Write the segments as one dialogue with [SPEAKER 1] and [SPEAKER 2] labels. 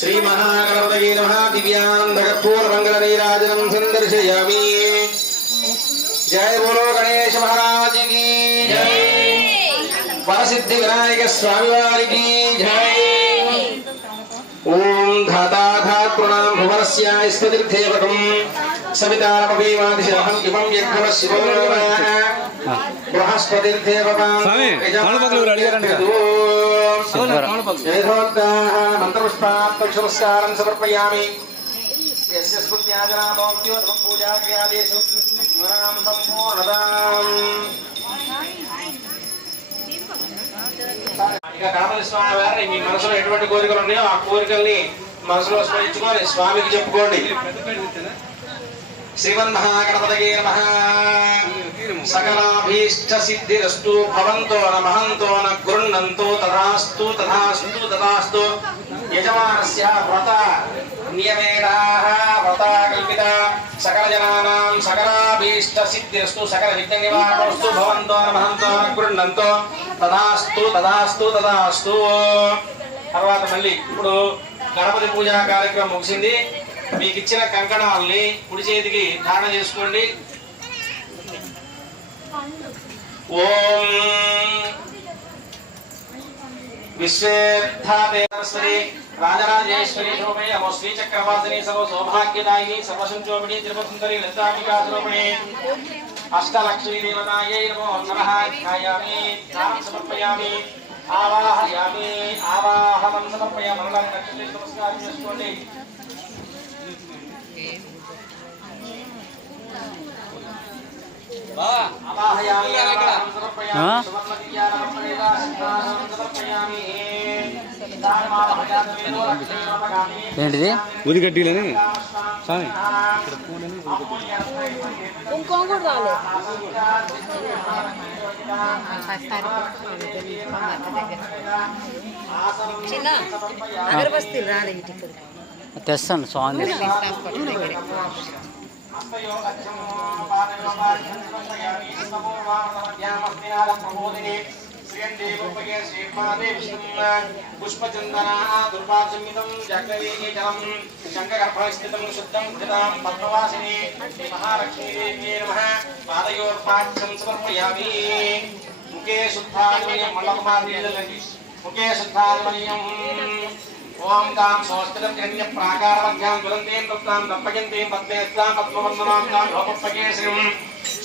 [SPEAKER 1] श्री श्रीमहागणपतये नमः। दिव्यां धकपूर्वमङ्गलनीराजनं सन्दर्शयामि। जय बोलो गणेश महाराज की जय। परसिद्धि विनायक स्वामी वाली की जय। ओम धाता धात धातॄणां भुवनस्याय स्मृतिर्धेवकम् सवितारमपि
[SPEAKER 2] वादिशहं इमं यज्ञमशिवो नमः। కదా?
[SPEAKER 1] మంత్రపుష్పాత్మక్షనమస్కారం సమర్పయామి. స్మృత్యాజనామోక్త్యోర్వం పూజాక్రియాదేశు స్మరాం సంపూర్ణతాం. ఇక కామల స్వామి వారిని మీ మనసులో ఎటువంటి కోరికలు ఉన్నాయో ఆ కోరికల్ని మనసులో స్మరించుకొని స్వామికి చెప్పుకోండి. శ్రీమన్మహాగణపతయే నమః. సకలాభీష్ట సిద్ధిరస్తు భవంతో న మహంతో న గృహ్ణంతో తథాస్తు తథాస్తు తథాస్తు యజమానస్య వ్రత నియమేనాః వ్రత కల్పిత సకల జనానాం సకలాభీష్ట సిద్ధిరస్తు సకల విఘ్న నివారణస్తు భవంతో న మహంతో న గృహ్ణంతో తథాస్తు తథాస్తు తథాస్తు తర్వాత మళ్ళీ ఇప్పుడు గణపతి పూజా కార్యక్రమం ముగిసింది. మీకు ఇచ్చిన కంకణాలని కుడి చేతికి ధారణ చేసుకోండి. ఓం విశ్వేర్థాదేవస్వరి రాజరాజేశ్వరి శోభే నమో శ్రీచక్రవాసిని సర్వ సౌభాగ్యదాయి సర్వసంచోమిని త్రిపసుందరి లలితాంబికా స్వరూపిణి అష్టలక్ష్మీ దేవతాయై నమో నమః ధ్యాయామి ధ్యానం సమర్పయామి ఆవాహయామి ఆవాహనం సమర్పయామి. మనలాన్ని లక్ష్మీ నమస్కారం చేసుకోండి ఆవాహయామి ఆవాహనం సమర్పయామి
[SPEAKER 2] ఆ?
[SPEAKER 1] సువర్ణదివ్యానమర్పణేదా సిద్ధాసనం సమర్పయామి దానమాలభయాతవేదో లక్ష్మీరమగామి
[SPEAKER 2] ఏంటిది? ఉదిగడ్డీలని? స్వామి. తెస్తాను స్వామి.
[SPEAKER 3] హాస్పిటల్ దగ్గర
[SPEAKER 1] పుష్పచందనా దుర్వాసమితం జగదీకరం శంకరస్థితం శుద్ధం ధృతాం పద్మవాసిని శ్రీ మహాలక్ష్మీదేవ్యే నమః పాదయోర్పాఠ్యం సమర్పయామి ముఖే శుద్ధాత్మయం మల్లకుమార్యండి ముఖే శుద్ధాత్మయం ఓం తాం సంస్కృతం జగన్య ప్రాకారమధ్యాం జ్వలంతేం తప్తాం దప్పయంతేం పద్మేస్తాం పద్మవందనాం తాం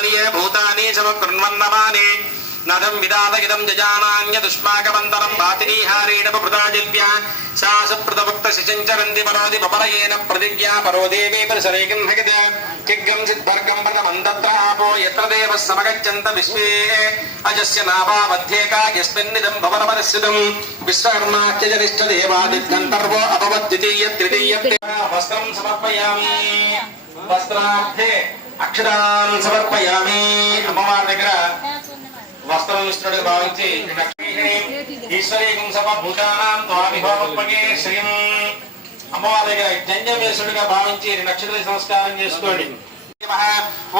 [SPEAKER 1] అసోర్థాసోర్తారస విమానీయ భూతాని సమకృన్వన్నమాని నదం విదాతగిదం జజానాన్యదుష్మాకమంతరం భాతినీహారేణ బృతాజిల్ప్య శాసప్రదవక్త శిశంచరంది పరోది పపరయేన ప్రతిజ్ఞా పరో దేవే పరిసరేకిం హగద కిగ్గం సిద్వర్గం పదమంతత్ర ఆపో యత్ర దేవ సమగచ్చంత విశ్వే. అజస్య నాభా నాభావధ్యేకా యస్మిన్నిదం భవనమనస్సిదం విశ్వకర్మాఖ్యజనిష్ట దేవాదిగంతర్వో అభవద్వితీయ తృతీయ వస్త్రం సమర్పయామి. వస్త్రార్థే. అక్షరాన్ సమర్పయామి. అమ్మవారి దగ్గర వస్త్రం ఇస్తుడు భావించి లక్ష్మీని ఈశ్వరీకం సభ భూతానాం త్వామిభోపగే శ్రీం. అమ్మవారి దగ్గర జంజమేశ్వరుడిగా భావించి నక్షత్ర సంస్కారం చేసుకోండి.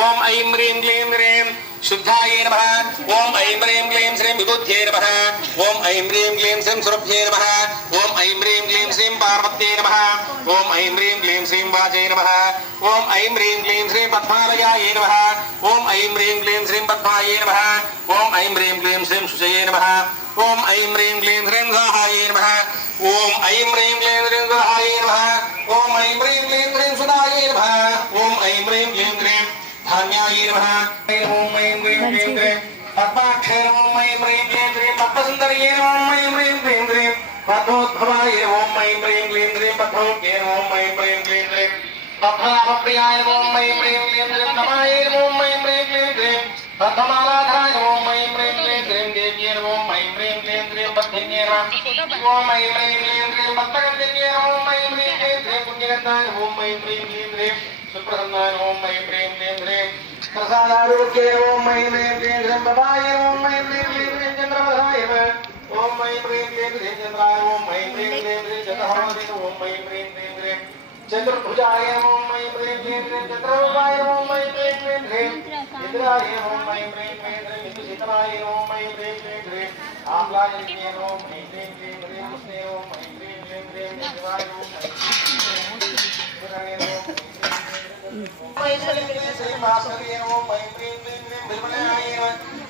[SPEAKER 1] ఓం ఐం హ్రీం క్లీం హ్రీం శుద్ధాయ నమ. ఓం ఐం హ్రీం క్లీం శ్రీం విబుద్ధ్యే నమ. ఓం ఐం హ్రీం క్లీం శ్రీం సురభ్యే నమ. ఓం ఐం హ్రీం पार्वत्यै नमः ओम ऐं ह्रीं क्लीं श्रीं वाचै नमः ऐं ह्रीं क्लीं श्रीं नमः ऐं ह्रीं क्लीं श्रीं नमः ऐं ह्रीं क्लीं श्रीं नमः ऐं ह्रीं क्लीं नमः ऐं ह्रीं क्लीं नमः ऐं ह्रीं क्लीं नमः ऐं ह्रीं क्लीं नमः ऐं ह्रीं क्लीं पद्माक्षरं ऐं ह्रीं क्लीं नमः बद्धोद्भवाय ओम मई ह्रीं क्लीं ह्रीं बद्धौक्ये ओम मई ह्रीं क्लीं ह्रीं बद्धावप्रियाय ओम मई ह्रीं क्लीं ह्रीं नमाय ओम ऐं ह्रीं क्लीं ह्रीं बद्धमाराधाय ओम मई ह्रीं क्लीं ह्रीं देव्ये ओम ऐं ह्रीं क्लीं ह्रीं बद्धिन्ये ओम ऐं ह्रीं क्लीं ह्रीं बद्धगन्धिन्ये ओम ऐं ह्रीं क्लीं ह्रीं पुण्यगन्धाय ओम ऐं ह्रीं क्लीं ह्रीं सुप्रसन्नाय ओम मई ह्रीं क्लीं ह्रीं प्रसादारोग्ये ओम मई ह्रीं क्लीं ह्रीं बबाय ओम मई ह्रीं क्लीं ओम मई प्रेम प्रेम प्रेम चंद्राय ओम मई प्रेम प्रेम प्रेम चंद्रहवादिन ओम मई प्रेम प्रेम प्रेम चंद्र भुजाय ओम मई प्रेम प्रेम प्रेम चंद्रभाय ओम मई प्रेम प्रेम प्रेम इंद्राय ओम मई प्रेम प्रेम प्रेम इंद्रशितराय ओम मई प्रेम प्रेम प्रेम आमलाय निकेन ओम मई प्रेम प्रेम प्रेम उसने ओम मई प्रेम प्रेम प्रेम इंद्राय ओम मई प्रेम प्रेम प्रेम श्री मास्टर ओम मई प्रेम प्रेम प्रेम ओम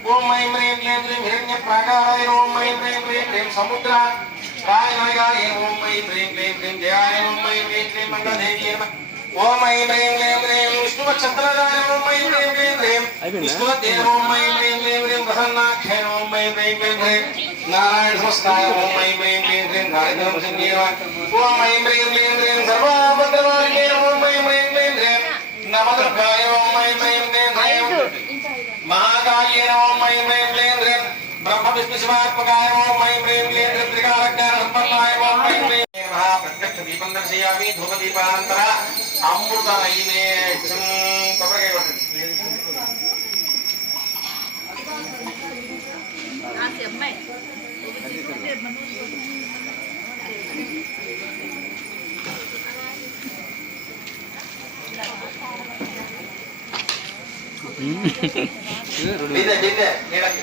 [SPEAKER 1] ओम ऐं ह्रीं क्लीं क्लीं हिरण्यप्राकाराय ओम ऐं ह्रीं क्लीं क्लीं समुद्राय नागाय ओम ऐं ह्रीं क्लीं क्लीं जयाय ओम ऐं ह्रीं क्लीं मङ्गलदेवी ओम ऐं ह्रीं क्लीं क्लीं विष्णुवक्षत्रदाय ओम ऐं ह्रीं क्लीं क्लीं विष्णुवदे ओम ऐं ह्रीं क्लीं क्लीं प्रसन्नाख्ये ओम ऐं ह्रीं क्लीं क्लीं नारायण संस्थाय ओम ऐं ह्रीं क्लीं नारायण सिंह ओम ऐं ह्रीं क्लीं क्लीं सर्वाभद्रवारिणे ओम ऐं ह्रीं क्लीं क्लीं नवदुर्गाय ओम ऐं ह्रीं ब्रह्म विष्णु शिवात्मकाय ओम मई प्रेम केंद्र त्रिकारज्ञान संपन्नाय ओम मई प्रेम नमः प्रत्यक्ष दीपं दर्शयामि धूप दीपांतरा अमृत नयने चिं कपरके वटन आसी अम्मे
[SPEAKER 2] ಬಿದ್ದೆ ಬಿದ್ದೆ ಹೇಳಕ್ಕೆ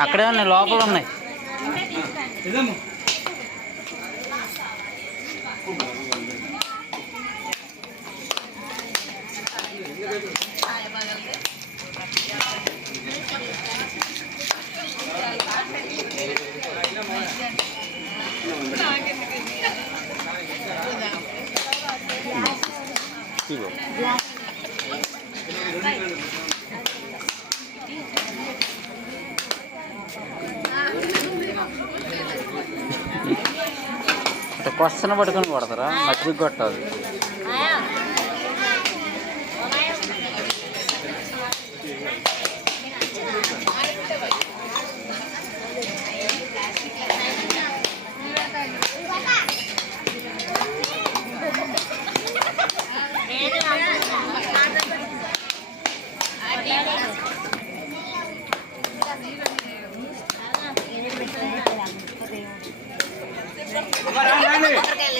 [SPEAKER 2] అక్కడే ఉన్నాయి లోపల ఉన్నాయి.
[SPEAKER 4] పర్సన
[SPEAKER 2] అంటే పట్టుకొని కొడతారా? మజ్జిగ కొట్టాలి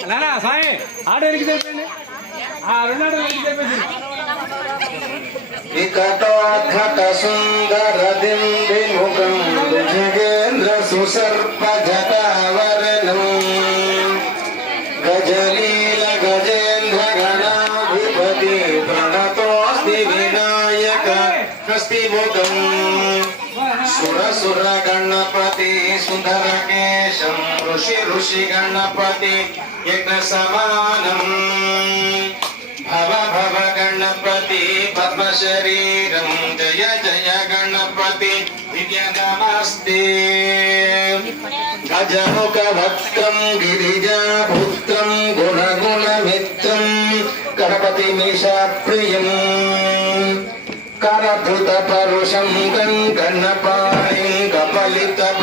[SPEAKER 4] నాన్న సాయి ఆడ ఎరికి చెప్పండి ఆ రెండు ఆటలు ఎరికి చెప్పేసి
[SPEAKER 1] వికటోద్భట సుందర దిండిముఖం భుజగేంద్ర సుసర్ప జటావరణం గజలీల గజేంద్ర గణాధిపతి ప్రణతోస్తి వినాయక హస్తిముఖం సుర సుర గణపతి సుందర కేశం ఋషి ఋషి यत समानं भव भव गणपति पद्मशरीरं जय जय गणपति। विज्ञानमस्ति गजमुखभक्तं गिरिजाभुक्तं गुणगुणमित्रं
[SPEAKER 2] गणपतिमीशाप्रियम्। करभृतपरुषं गङ्गणपाणिं
[SPEAKER 1] कपलितप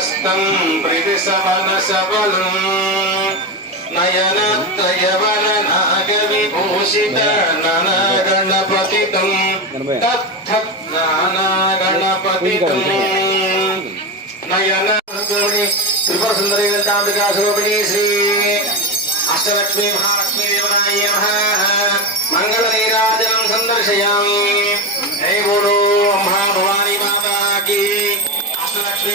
[SPEAKER 1] కుంజాసురృత కుంకుమవర్ణధరం శ్వేతశృంగం మోదకహస్తం ప్రితిసవనసబలం నయనత్రయవర నాగవిభూషిత ననగణపతితం. నానాగణపతితం నయన త్రిపుర సుందరి లలితాంబికా స్వరూపిణి శ్రీ అష్టలక్ష్మీ మహాలక్ష్మీ దేవతాయ నమః. మంగళ నీరాజనం సందర్శయామి. జై బోలో మహా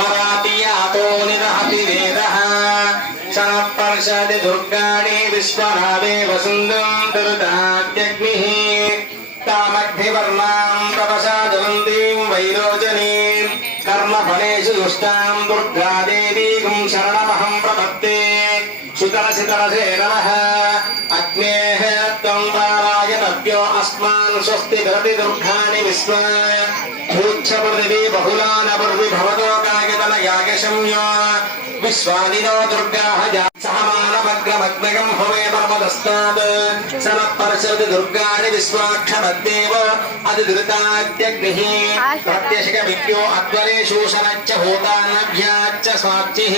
[SPEAKER 1] मराठीयातो दुर्गाणि विश्वनाभे वसुन्दम् तरुतात्यग्निः तामग्निवर्णाम् तपसा जवन्तीम् वैरोचनीम् कर्मफलेषु दुष्टाम् प्रपत्ते। नमः। अग्नेः पाराय तव्यो अस्मान् स्वस्ति भरति दुर्गाणि विस्म भूक्षपृथिवी बहुला न भवतो యాగశమ్యో విశ్వాదినో దుర్గాః సహమానమగ్రమగ్నగం భవే పరమదస్తాద్ సనపర్శది దుర్గాణి విశ్వాక్షమద్దేవ అది దురితాత్యగ్నిః ప్రత్యశిక విద్యో అధ్వరే శూషణచ్చ హోతానభ్యాచ్చ స్వార్చిః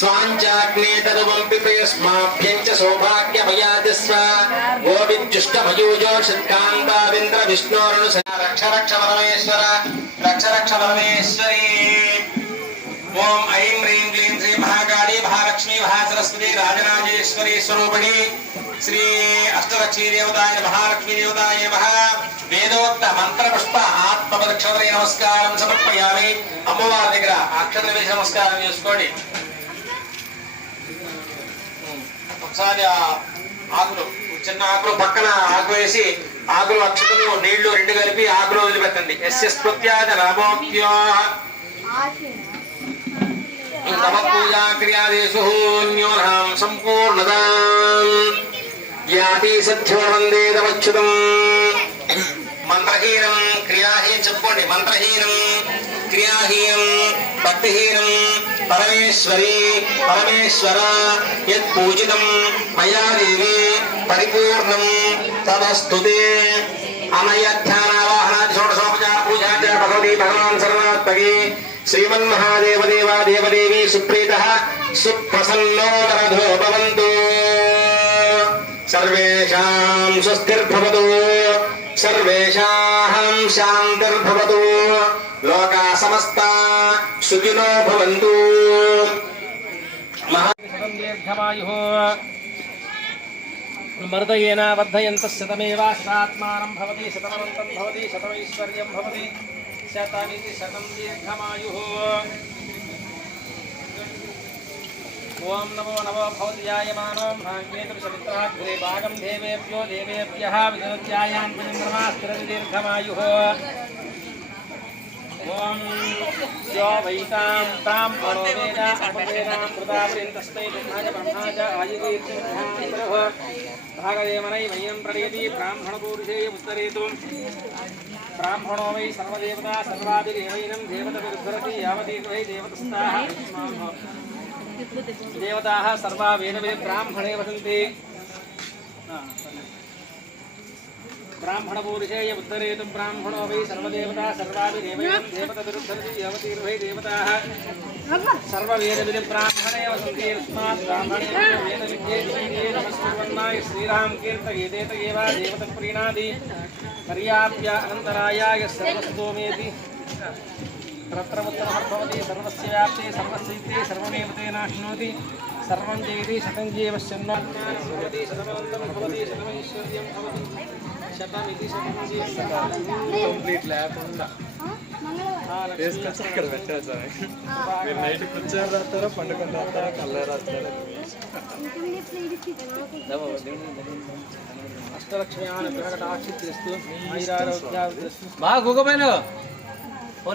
[SPEAKER 1] స్వాంచాగ్నే తదువంపి ప్రియస్మాభ్యంచ సౌభాగ్యమయాదిస్వ గోవిద్యుష్టమయూజో షట్కాంతావింద్ర విష్ణోరును రక్ష రక్ష పరమేశ్వర రక్ష రక్ష పరమేశ్వరీ ఓం ఐం హ్రీం క్లీం శ్రీ మహాకాళీ మహాలక్ష్మి మహాసరస్వతి రాజరాజేశ్వరి స్వరూపిణి శ్రీ అష్టలక్ష్మీ దేవతాయ మహాలక్ష్మీ దేవతాయ మహ వేదోక్త మంత్ర పుష్ప ఆత్మ నమస్కారం సమర్పయామి. అమ్మవారి దగ్గర అక్షర వేసి నమస్కారం చేసుకోండి. ఒకసారి ఆకులు చిన్న ఆకులు పక్కన ఆకు వేసి ఆకులు అక్షతలు నీళ్ళు రెండు కలిపి ఆకులు వదిలిపెట్టండి. ఎస్ఎస్ ప్రత్యాద రామోక్యో. తమ పూజా క్రియాదేశు న్యూనాం సంపూర్ణదాం యాతి సత్యో వందే తమచ్యుతం మంత్రహీనం క్రియాహీనం చెప్పుకోండి మంత్రహీనం క్రియాహీనం భక్తిహీనం పరమేశ్వరి పరమేశ్వర యత్ పూజితం మయా దేవి పరిపూర్ణం తదస్తుతే అనయధ్యానావాహనాది షోడశోపచార పూజా భగవతి భగవాన్ సర్వాత్మకి श्रीमन श्रीमन्महादेवदेवा देवदेवी सुप्रीतः सुप्रसन्नोदरधो भवन्तु। सर्वेषाम् स्वस्तिर्भवतु सर्वेषाम् शान्तिर्भवतु।
[SPEAKER 4] लोका समस्ता सुखिनो भवन्तु। मर्दयेन वर्धयन्तः शतमेवाश्रात्मानं भवति शतमनन्तं भवति, शतमैश्वर्यं भवति। शतमिति शतं दीर्घमायुः। ॐ नमो नमो भवद्यायमानो भाग्येतुषमित्रः गृहे भागं देवेभ्यो देवेभ्यः विदोद्यायां चन्द्रमास्त्रदीर्घमायुः ॐ यो वैतां तां मनोवेदां अपवेदां कृतावृन्तस्मै ब्रह्माज आयुर्दीर्घः भागदेवनै वयं प्रणयति ब्राह्मणपूरुषे उत्तरेतुम् బ్రాహ్మణో వై సర్వదేవతా సర్వాభిరేవైనం దేవతవిరుద్ధరతి యావదీర్ వై దేవతస్థాః దేవతాः సర్వా వేదవే బ్రాహ్మణే వసంతి బ్రాహ్మణపూరుషేయ ఉత్తరేతు బ్రాహ్మణో వై సర్వదేవతా సర్వాభిరేవైనం దేవతవిరుద్ధరతి యావదీర్ వై దేవతాः సర్వవేదవిద బ్రాహ్మణే వసంతి యస్మాత్ బ్రాహ్మణే వేదవిద్యే నమస్కృవన్నాయ శ్రీరామ్ కీర్తయేతేత ఏవ దేవత ప్రీణాది పర్యాప్య అనంతరాయాయ సర్వస్తోమేతి తత్రవత్తమర్భవతి సర్వస్య వ్యాప్తి సర్వస్యైతే సర్వమేవ నాశనోతి సర్వం జయతి శతం జీవ శన్నోతి శతమనంతం భవతి శతమైశ్వర్యం భవతి శతమితి శతం కంప్లీట్ లేకుండా తీసుకొచ్చి ఇక్కడ పెట్టారు స్వామి మీరు నైట్ కూర్చొని రాస్తారా పండుకొని రాస్తారా రాస్తారా
[SPEAKER 1] బాగా ఓ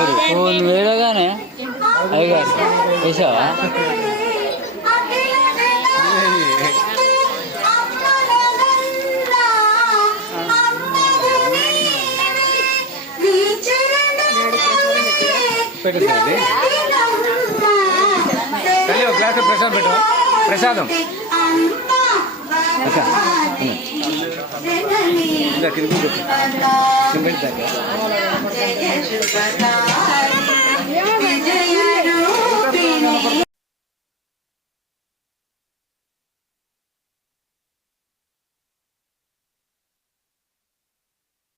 [SPEAKER 2] నువ్వు వేయగానే అయ్యగారు వేసావా
[SPEAKER 1] పెట్టేసేయండి. తల్లి ఒక గ్లాస్ ప్రసాదం పెట్టు. ప్రసాదం. అక్క ఇంకా తిరిగి పెట్టు 天天
[SPEAKER 5] 是个烦